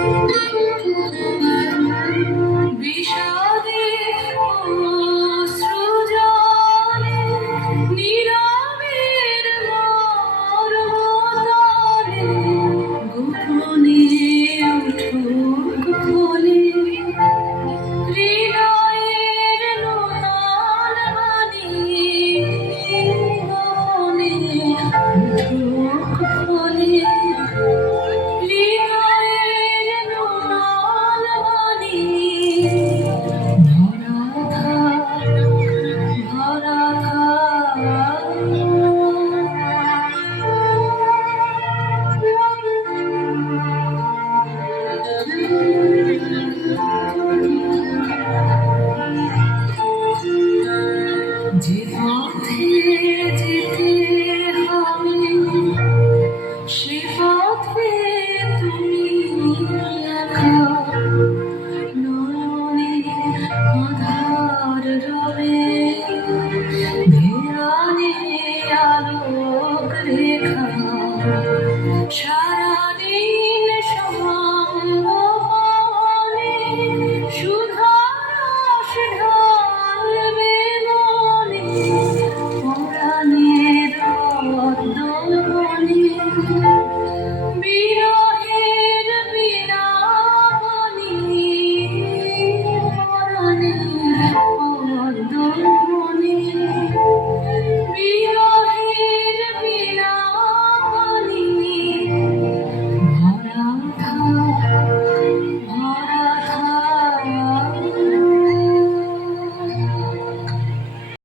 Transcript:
Música মনে